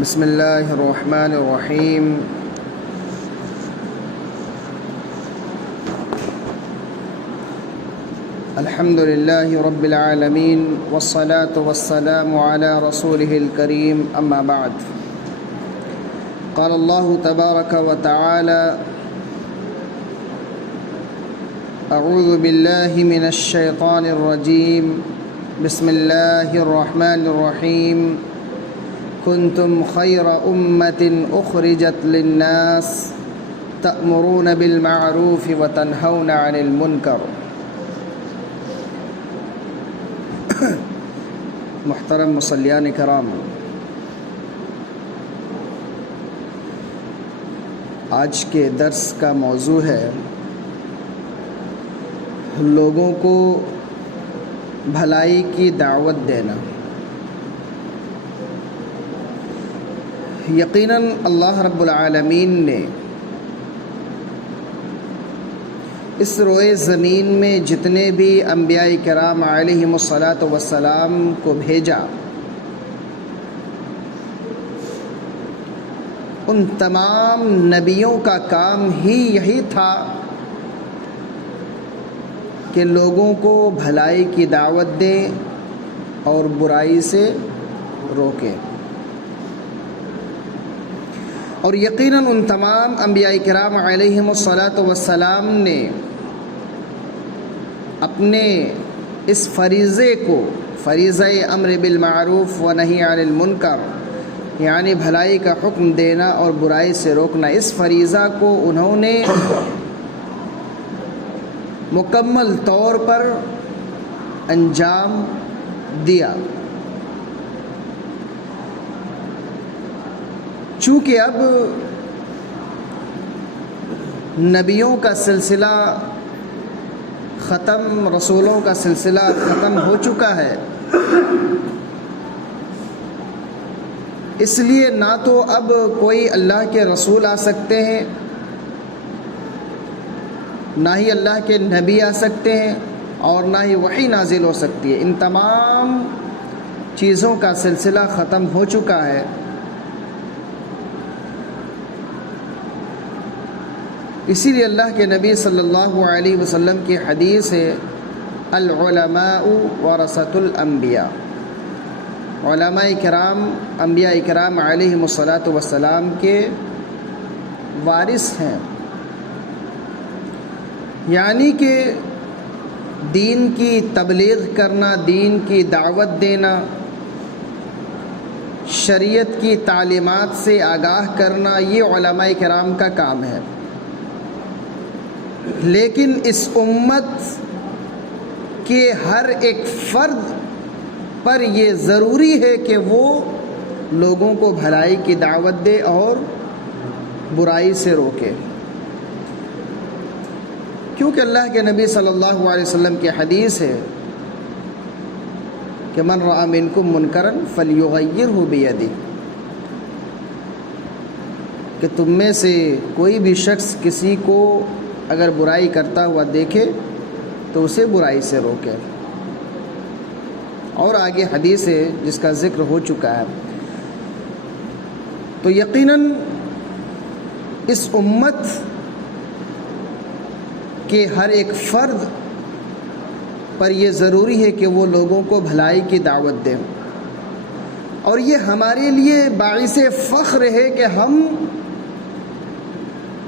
بسم اللہ الرحمن الرحیم۔ الحمد للہ رب العالمین والصلاة والسلام علی رسولہ الکریم، اما بعد۔ قال اللہ تبارک وتعالی: اعوذ باللہ من الشیطان الرجیم، بسم اللہ الرحمن الرحیم۔ کنتم خیر امۃ اخرجت للناس تأمرون بالمعروف وتنہون عن المنکر۔ محترم مصلیان کرام، آج کے درس کا موضوع ہے لوگوں کو بھلائی کی دعوت دینا۔ یقیناً اللہ رب العالمین نے اس روئے زمین میں جتنے بھی انبیاء کرام علیہم الصلاۃ والسلام کو بھیجا، ان تمام نبیوں کا کام ہی یہی تھا کہ لوگوں کو بھلائی کی دعوت دیں اور برائی سے روکیں۔ اور یقیناً ان تمام انبیاء کرام علیہم الصلاۃ والسلام نے اپنے اس فریضے کو، فریضہ امر بالمعروف و نہی عن المنکر، یعنی بھلائی کا حکم دینا اور برائی سے روکنا، اس فریضہ کو انہوں نے مکمل طور پر انجام دیا۔ چونکہ اب نبیوں کا سلسلہ ختم، رسولوں کا سلسلہ ختم ہو چکا ہے، اس لیے نہ تو اب کوئی اللہ کے رسول آ سکتے ہیں، نہ ہی اللہ کے نبی آ سکتے ہیں، اور نہ ہی وحی نازل ہو سکتی ہے۔ ان تمام چیزوں کا سلسلہ ختم ہو چکا ہے۔ اسی لیے اللہ کے نبی صلی اللہ علیہ وسلم کی حدیث ہے: العلماء ورثۃ الانبیاء، علماء کرام انبیاء کرام علیہم الصلاۃ والسلام کے وارث ہیں، یعنی کہ دین کی تبلیغ کرنا، دین کی دعوت دینا، شریعت کی تعلیمات سے آگاہ کرنا، یہ علماء کرام کا کام ہے۔ لیکن اس امت کے ہر ایک فرد پر یہ ضروری ہے کہ وہ لوگوں کو بھلائی کی دعوت دے اور برائی سے روکے، کیونکہ اللہ کے نبی صلی اللہ علیہ وسلم کی حدیث ہے کہ من رأى منکم منکرا فلیغیرہ بیدہ، کہ تم میں سے کوئی بھی شخص کسی کو اگر برائی کرتا ہوا دیکھے تو اسے برائی سے روکے۔ اور آگے حدیث ہے جس کا ذکر ہو چکا ہے۔ تو یقیناً اس امت کے ہر ایک فرد پر یہ ضروری ہے کہ وہ لوگوں کو بھلائی کی دعوت دیں، اور یہ ہمارے لیے باعث فخر ہے کہ ہم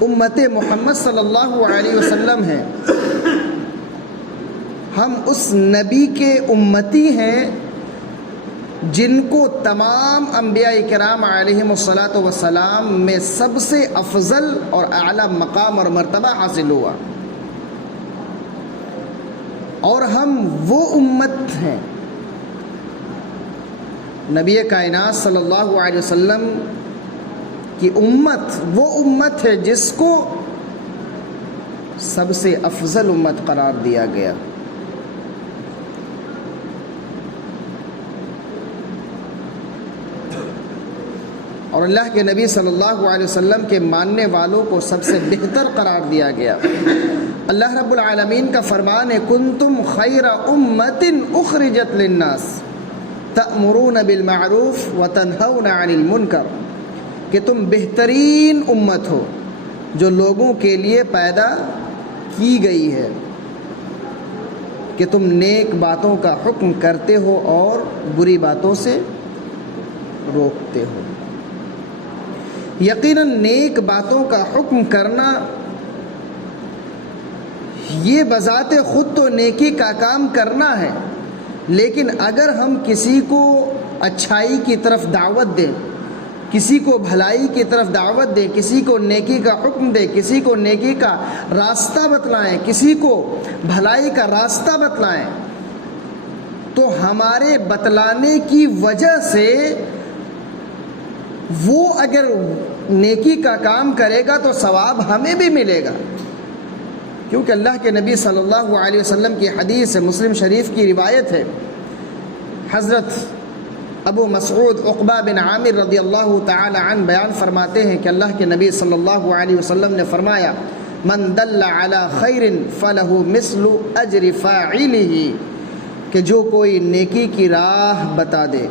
امت محمد صلی اللہ علیہ وسلم ہیں، ہم اس نبی کے امتی ہیں جن کو تمام انبیاء کرام علیہم الصلاۃ والسلام میں سب سے افضل اور اعلیٰ مقام اور مرتبہ حاصل ہوا، اور ہم وہ امت ہیں، نبی کائنات صلی اللہ علیہ وسلم کی امت وہ امت ہے جس کو سب سے افضل امت قرار دیا گیا۔ اور اللہ کے نبی صلی اللہ علیہ وسلم کے ماننے والوں کو سب سے بہتر قرار دیا گیا۔ اللہ رب العالمین کا فرمان ہے: کنتم خیر امۃ اخرجت للناس تأمرون بالمعروف وتنہون عن المنکر۔ کہ تم بہترین امت ہو جو لوگوں کے لیے پیدا کی گئی ہے، کہ تم نیک باتوں کا حکم کرتے ہو اور بری باتوں سے روکتے ہو۔ یقیناً نیک باتوں کا حکم کرنا یہ بذات خود تو نیکی کا کام کرنا ہے، لیکن اگر ہم کسی کو اچھائی کی طرف دعوت دیں، کسی کو بھلائی کی طرف دعوت دیں، کسی کو نیکی کا حکم دیں، کسی کو نیکی کا راستہ بتلائیں، کسی کو بھلائی کا راستہ بتلائیں، تو ہمارے بتلانے کی وجہ سے وہ اگر نیکی کا کام کرے گا تو ثواب ہمیں بھی ملے گا، کیونکہ اللہ کے نبی صلی اللہ علیہ وسلم کی حدیث ہے، مسلم شریف کی روایت ہے، حضرت ابو مسعود عقبہ بن عامر رضی اللہ تعالی عنہ بیان فرماتے ہیں کہ اللہ کے نبی صلی اللہ علیہ وسلم نے فرمایا، من دل علی خیر فلہ مثل اجر فاعلہ، کہ جو کوئی نیکی کی راہ بتا دے،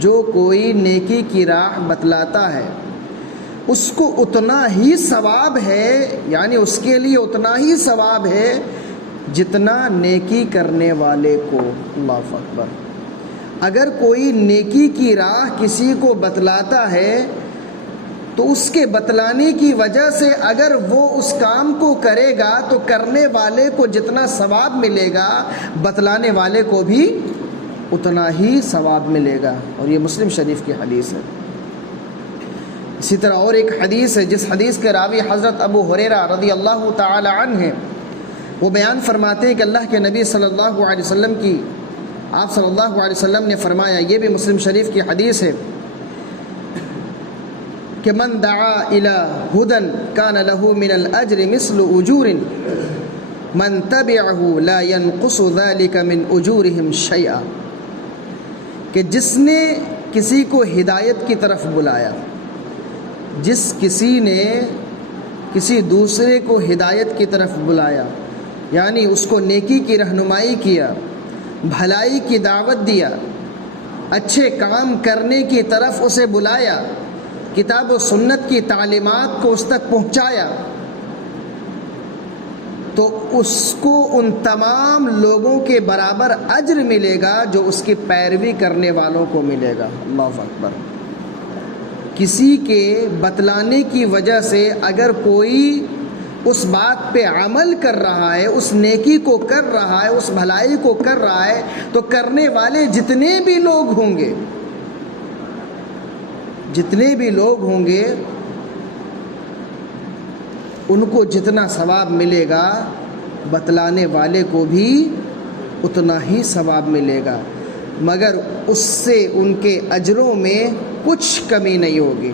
جو کوئی نیکی کی راہ بتلاتا ہے اس کو اتنا ہی ثواب ہے، یعنی اس کے لیے اتنا ہی ثواب ہے جتنا نیکی کرنے والے کو۔ اللہ اکبر۔ اگر کوئی نیکی کی راہ کسی کو بتلاتا ہے تو اس کے بتلانے کی وجہ سے اگر وہ اس کام کو کرے گا تو کرنے والے کو جتنا ثواب ملے گا بتلانے والے کو بھی اتنا ہی ثواب ملے گا، اور یہ مسلم شریف کی حدیث ہے۔ اسی طرح اور ایک حدیث ہے جس حدیث کے راوی حضرت ابو ہریرہ رضی اللہ تعالی عنہ ہیں، وہ بیان فرماتے ہیں کہ اللہ کے نبی صلی اللہ علیہ وسلم کی آپ صلی اللہ علیہ وسلم نے فرمایا، یہ بھی مسلم شریف کی حدیث ہے، کہ من دعا الی ہدی کان لہ من الاجر مثل اجور من تبعہ لا ينقص ذلك من اجورہم شیئا، کہ جس نے کسی کو ہدایت کی طرف بلایا، جس کسی نے کسی دوسرے کو ہدایت کی طرف بلایا، یعنی اس کو نیکی کی رہنمائی کیا، بھلائی کی دعوت دیا، اچھے کام کرنے کی طرف اسے بلایا، کتاب و سنت کی تعلیمات کو اس تک پہنچایا، تو اس کو ان تمام لوگوں کے برابر اجر ملے گا جو اس کی پیروی کرنے والوں کو ملے گا۔ اللہ اکبر۔ کسی کے بتلانے کی وجہ سے اگر کوئی اس بات پہ عمل کر رہا ہے، اس نیکی کو کر رہا ہے، اس بھلائی کو کر رہا ہے، تو کرنے والے جتنے بھی لوگ ہوں گے، جتنے بھی لوگ ہوں گے ان کو جتنا ثواب ملے گا بتلانے والے کو بھی اتنا ہی ثواب ملے گا، مگر اس سے ان کے اجروں میں کچھ کمی نہیں ہوگی۔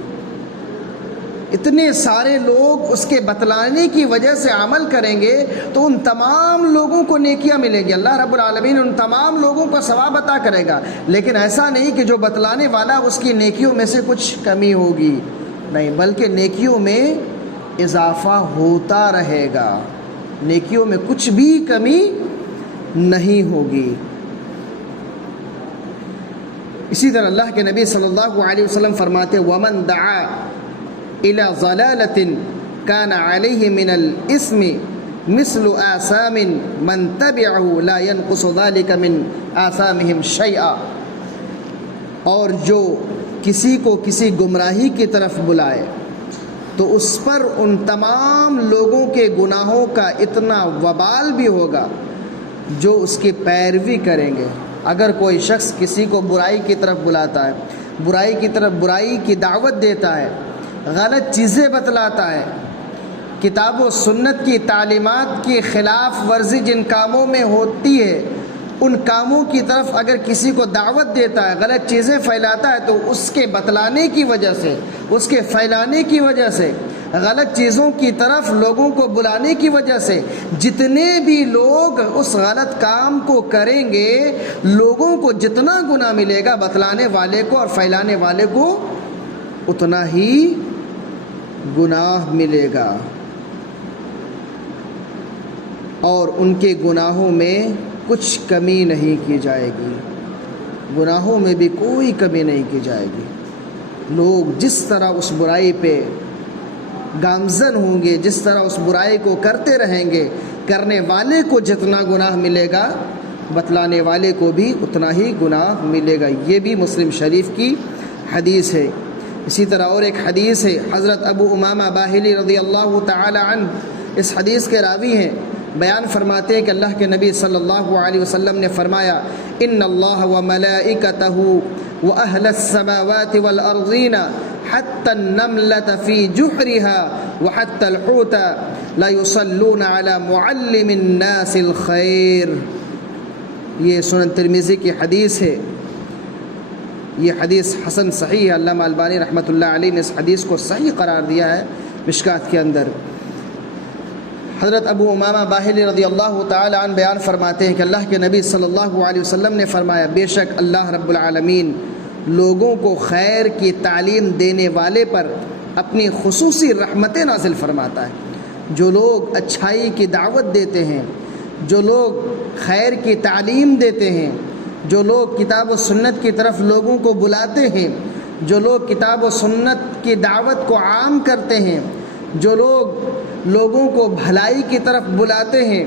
اتنے سارے لوگ اس کے بتلانے کی وجہ سے عمل کریں گے تو ان تمام لوگوں کو نیکیاں ملیں گی، اللہ رب العالمین ان تمام لوگوں کو ثواب عطا کرے گا، لیکن ایسا نہیں کہ جو بتلانے والا اس کی نیکیوں میں سے کچھ کمی ہوگی، نہیں، بلکہ نیکیوں میں اضافہ ہوتا رہے گا، نیکیوں میں کچھ بھی کمی نہیں ہوگی۔ اسی طرح اللہ کے نبی صلی اللہ علیہ وسلم فرماتے، وَمَن دَعَا إِلَى ضَلَالَةٍ كَانَ عَلَيْهِ مِنَ الْإِثْمِ مِثْلُ آثَامٍ مَنْ تَبِعَهُ لَا يَنْقُصُ ذَلِكَ مِنْ آثَامِهِمْ شَيْئًا، اور جو کسی کو کسی گمراہی کی طرف بلائے تو اس پر ان تمام لوگوں کے گناہوں کا اتنا وبال بھی ہوگا جو اس کی پیروی کریں گے۔ اگر کوئی شخص کسی کو برائی کی طرف بلاتا ہے، برائی کی طرف برائی کی دعوت دیتا ہے، غلط چیزیں بتلاتا ہے، کتاب و سنت کی تعلیمات کی خلاف ورزی جن کاموں میں ہوتی ہے ان کاموں کی طرف اگر کسی کو دعوت دیتا ہے، غلط چیزیں پھیلاتا ہے، تو اس کے بتلانے کی وجہ سے، اس کے پھیلانے کی وجہ سے، غلط چیزوں کی طرف لوگوں کو بلانے کی وجہ سے جتنے بھی لوگ اس غلط کام کو کریں گے، لوگوں کو جتنا گناہ ملے گا بتلانے والے کو اور پھیلانے والے کو اتنا ہی گناہ ملے گا، اور ان کے گناہوں میں کچھ کمی نہیں کی جائے گی، گناہوں میں بھی کوئی کمی نہیں کی جائے گی۔ لوگ جس طرح اس برائی پہ گامزن ہوں گے، جس طرح اس برائی کو کرتے رہیں گے، کرنے والے کو جتنا گناہ ملے گا بتلانے والے کو بھی اتنا ہی گناہ ملے گا۔ یہ بھی مسلم شریف کی حدیث ہے۔ اسی طرح اور ایک حدیث ہے، حضرت ابو امامہ باہلی رضی اللہ تعالی عنہ اس حدیث کے راوی ہیں، بیان فرماتے ہیں کہ اللہ کے نبی صلی اللہ علیہ وسلم نے فرمایا، ان اللہ وملائکتہ واہل السماوات والارضین حتی النملة فی جحرها وحتی الحوت لا يصلون علی معلم الناس الخیر۔ یہ سنن ترمذی کی حدیث ہے، یہ حدیث حسن صحیح ہے۔ علامہ البانی رحمۃ اللہ علیہ نے اس حدیث کو صحیح قرار دیا ہے مشکات کے اندر۔ حضرت ابو امامہ باہلی رضی اللہ تعالی عنہ بیان فرماتے ہیں کہ اللہ کے نبی صلی اللہ علیہ وسلم نے فرمایا، بے شک اللہ رب العالمین لوگوں کو خیر کی تعلیم دینے والے پر اپنی خصوصی رحمتیں نازل فرماتا ہے۔ جو لوگ اچھائی کی دعوت دیتے ہیں، جو لوگ خیر کی تعلیم دیتے ہیں، جو لوگ کتاب و سنت کی طرف لوگوں کو بلاتے ہیں، جو لوگ کتاب و سنت کی دعوت کو عام کرتے ہیں، جو لوگ لوگوں کو بھلائی کی طرف بلاتے ہیں،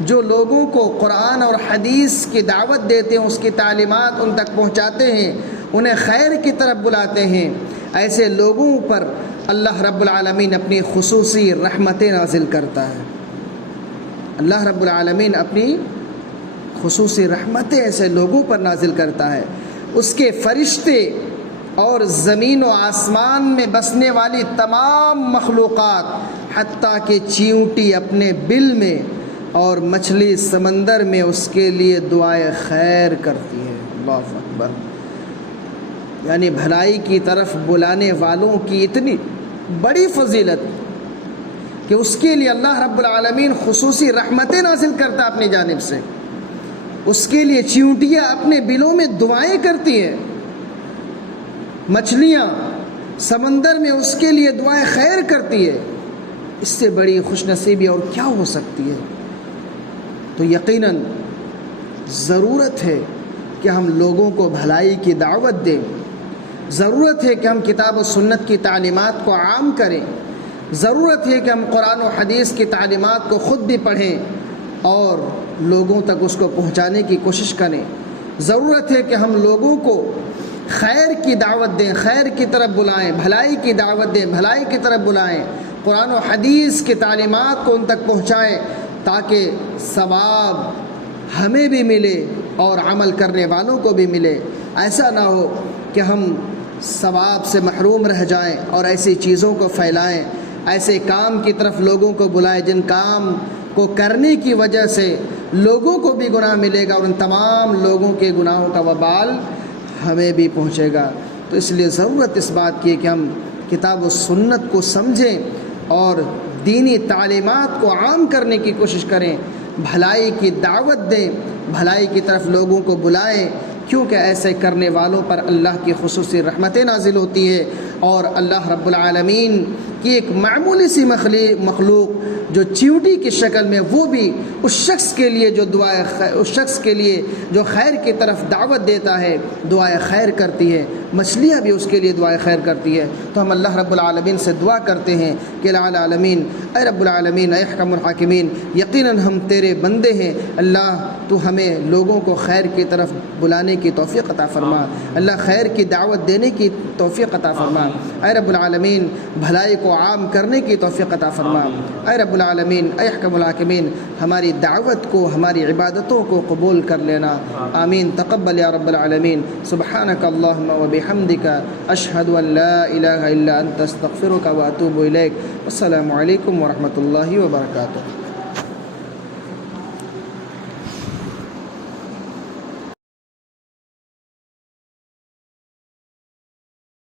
جو لوگوں کو قرآن اور حدیث کی دعوت دیتے ہیں، اس کی تعلیمات ان تک پہنچاتے ہیں، انہیں خیر کی طرف بلاتے ہیں، ایسے لوگوں پر اللہ رب العالمین اپنی خصوصی رحمتیں نازل کرتا ہے۔ اللہ رب العالمین اپنی خصوصی رحمتیں ایسے لوگوں پر نازل کرتا ہے۔ اس کے فرشتے اور زمین و آسمان میں بسنے والی تمام مخلوقات، حتیٰ کہ چیونٹی اپنے بل میں اور مچھلی سمندر میں اس کے لیے دعائے خیر کرتی ہے۔ اللہ اکبر! یعنی بھلائی کی طرف بلانے والوں کی اتنی بڑی فضیلت کہ اس کے لیے اللہ رب العالمین خصوصی رحمتیں نازل کرتا اپنی جانب سے۔ اس کے لیے چیونٹیاں اپنے بلوں میں دعائیں کرتی ہیں، مچھلیاں سمندر میں اس کے لیے دعائیں خیر کرتی ہے۔ اس سے بڑی خوش نصیبی اور کیا ہو سکتی ہے؟ تو یقیناً ضرورت ہے کہ ہم لوگوں کو بھلائی کی دعوت دیں، ضرورت ہے کہ ہم کتاب و سنت کی تعلیمات کو عام کریں، ضرورت ہے کہ ہم قرآن و حدیث کی تعلیمات کو خود بھی پڑھیں اور لوگوں تک اس کو پہنچانے کی کوشش کریں۔ ضرورت ہے کہ ہم لوگوں کو خیر کی دعوت دیں، خیر کی طرف بلائیں، بھلائی کی دعوت دیں، بھلائی کی طرف بلائیں، قرآن و حدیث کی تعلیمات کو ان تک پہنچائیں تاکہ ثواب ہمیں بھی ملے اور عمل کرنے والوں کو بھی ملے۔ ایسا نہ ہو کہ ہم ثواب سے محروم رہ جائیں اور ایسی چیزوں کو پھیلائیں، ایسے کام کی طرف لوگوں کو بلائیں جن کام کو کرنے کی وجہ سے لوگوں کو بھی گناہ ملے گا اور ان تمام لوگوں کے گناہوں کا وبال ہمیں بھی پہنچے گا۔ تو اس لیے ضرورت اس بات کی ہے کہ ہم کتاب و سنت کو سمجھیں اور دینی تعلیمات کو عام کرنے کی کوشش کریں، بھلائی کی دعوت دیں، بھلائی کی طرف لوگوں کو بلائیں، کیونکہ ایسے کرنے والوں پر اللہ کی خصوصی رحمتیں نازل ہوتی ہے اور اللہ رب العالمین کی ایک معمولی سی مخلوق جو چیونٹی کی شکل میں، وہ بھی اس شخص کے لیے جو اس شخص کے لیے جو خیر کی طرف دعوت دیتا ہے دعائے خیر کرتی ہے، مچھلیاں بھی اس کے لیے دعائے خیر کرتی ہے۔ تو ہم اللہ رب العالمین سے دعا کرتے ہیں کہ العالمین، اے رب العالمین، اے احکم الحاکمین، یقیناً ہم تیرے بندے ہیں، اللہ تو ہمیں لوگوں کو خیر کی طرف بلانے کی توفیق عطا فرما، اللہ خیر کی دعوت دینے کی توفیق عطا فرما، اے رب العالمین بھلائی کو عام کرنے کی توفیق عطا فرما، اے رب العالمین، اے احکم الحاکمین ہماری دعوت کو، ہماری عبادتوں کو قبول کر لینا، آمین۔ تقبل یا رب العالمین۔ سبحانک اللہم وبحمدک، اشہد ان لا الہ الا انت، استغفرک واتوب الیک۔ السلام علیکم ورحمۃ اللہ وبرکاتہ۔